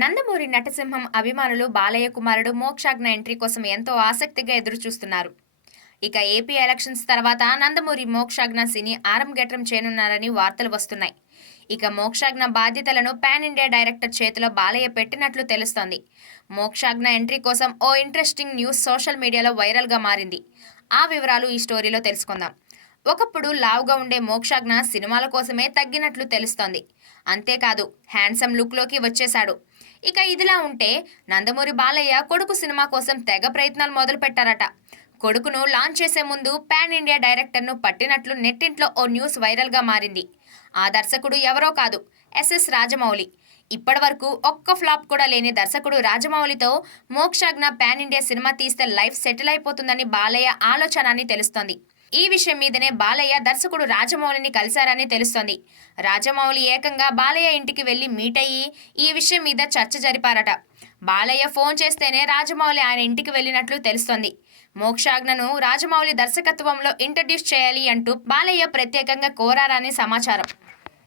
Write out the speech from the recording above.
నందమూరి నటసింహం అభిమానులు బాలయ్య కుమారుడు మోక్షాజ్ఞ ఎంట్రీ కోసం ఎంతో ఆసక్తిగా ఎదురుచూస్తున్నారు. ఇక ఏపీ ఎలక్షన్స్ తర్వాత నందమూరి మోక్షాజ్ఞ సినీ ఆరంగేట్రం చేయనున్నారని వార్తలు వస్తున్నాయి. ఇక మోక్షాజ్ఞ బాధ్యతలను పాన్ ఇండియా డైరెక్టర్ చేతిలో బాలయ్య పెట్టినట్లు తెలుస్తోంది. మోక్షాజ్ఞ ఎంట్రీ కోసం ఓ ఇంట్రెస్టింగ్ న్యూస్ సోషల్ మీడియాలో వైరల్గా మారింది. ఆ వివరాలు ఈ స్టోరీలో తెలుసుకుందాం. ఒకప్పుడు లావుగా ఉండే మోక్షాజ్ఞ సినిమాల కోసమే తగ్గినట్లు తెలుస్తోంది. అంతేకాదు హ్యాండ్సమ్ లుక్లోకి వచ్చేశాడు. ఇక ఇదిలా ఉంటే నందమూరి బాలయ్య కొడుకు సినిమా కోసం తెగ ప్రయత్నాలు మొదలు పెట్టారట. కొడుకును లాంచ్ చేసే ముందు పాన్ ఇండియా డైరెక్టర్ను పట్టినట్లు నెట్టింట్లో ఓ న్యూస్ వైరల్గా మారింది. ఆ దర్శకుడు ఎవరో కాదు, ఎస్ఎస్ రాజమౌళి. ఇప్పటివరకు ఒక్క ఫ్లాప్ కూడా లేని దర్శకుడు రాజమౌళితో మోక్షాజ్ఞ పాన్ ఇండియా సినిమా తీస్తే లైఫ్ సెటిల్ అయిపోతుందని బాలయ్య ఆలోచన అని తెలుస్తోంది. ఈ విషయం మీదనే బాలయ్య దర్శకుడు రాజమౌళిని కలిశారని తెలుస్తోంది. రాజమౌళి ఏకంగా బాలయ్య ఇంటికి వెళ్లి మీట్ అయ్యి ఈ విషయం మీద చర్చ జరిపారట. బాలయ్య ఫోన్ చేస్తేనే రాజమౌళి ఆయన ఇంటికి వెళ్లినట్లు తెలుస్తోంది. మోక్షాజ్ఞను రాజమౌళి దర్శకత్వంలో ఇంట్రడ్యూస్ చేయాలి అంటూ బాలయ్య ప్రత్యేకంగా కోరారని సమాచారం.